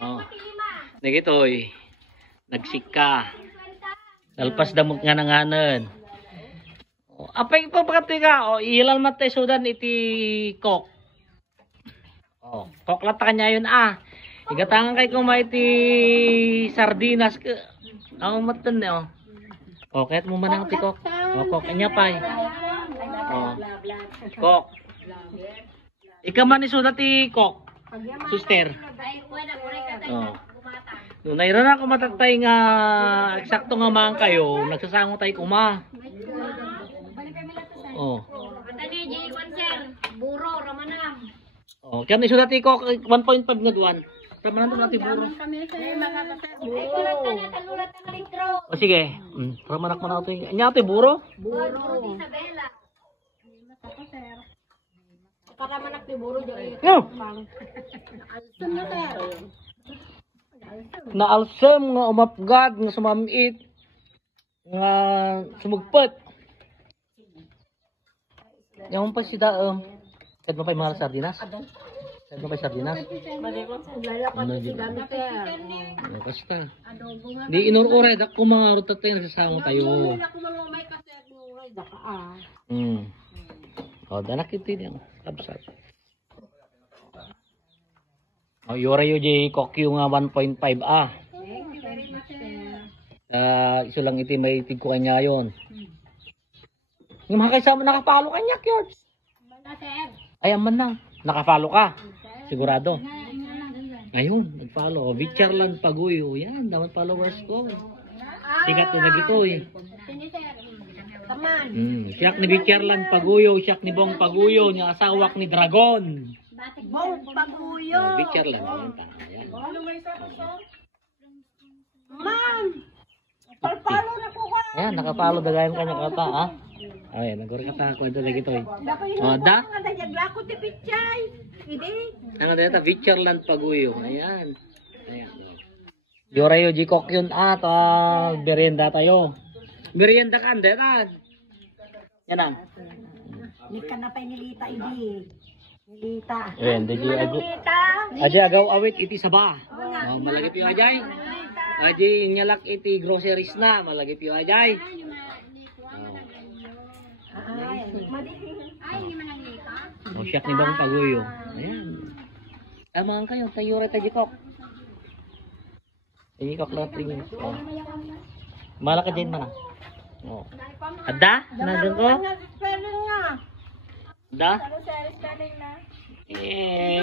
Oh. Nagitoy. Nagsika. Alpas damok nga nanganan. Oh, apay pa pagkati ka. Oh, ilan matay sudan iti kok. Oh, kok lata kanya yun ah. Igatangan kay kumay iti sardinas. Ang matan oh. Oh, kahit mo manang ti kok. Oh, kok kanya pa. Oh. Kok. Ika man isuda ti kok. Suster. Oh. No, naira na ako matatay nga eksakto nga man kayo, nagsasango tayo kuma. Oh. Tani di konser, buro ramanam. Oh, kaya isuda ti kok 1.5 nga duwan. Tama na to natin buro. Ay kulat na talulat ng litro. O sige, ramanak mo na ito. Anya ito buro? Buro Isabela. Para manak ni buro diri. No. Alsun na sir. Naalsam nga umapgad nga sumamit nga sumugpot. Yung pa si daam. Kad mo pa mahal sardinas? Kad mo pa sardinas? Ano di ba? Basta. Di inururay dak ko mga rutat tayo nagsasama tayo. Oh, danak ito niya. Kabsat. Oh, yura yung di kokyo nga 1.5 ah. Iso lang iti may tig ko kanya yun. Yung mga kaysama nakapalo kanya, Kyords. Ay, aman lang. Nakapalo ka. Sigurado. Ayun, nagpalo. Vicharland Paguyo. Yan, dapat followers ko. Sikat na nagito eh. Siyak ni Vicharland Paguyo, siyak ni Bong Paguyo, ni asawak ni Dragon. Bong Paguyo. Vicharland. Ayan. Ma'am. Palpalo na ko ka. Ayan, nakapalo dagayan kanya kata ah. Ayan, naguri kata ko ito lagi to eh. Oh, da? Nga dagyag ko ti pichay. Idi. Ang data Vicharland Paguyo. Ayan. Ayan. Yorayo di kokyun at merienda tayo. Merienda ka data. Yan ang. Ni ka na pa nilita idi. Nilita. Ayan, di agaw. Aji agaw awit iti saba. Oh, malagip yung ajay. Aji nyalak iti groceries na, malagip yung ajay. Oh, siyak ni Bang Paguyo. Ayan. Amangan kayo, tayo rin tayo jikok. Jikok lang tingin. Oh. Malaka dyan man. Oh. Ada? Nandun ko? Ada? Eh.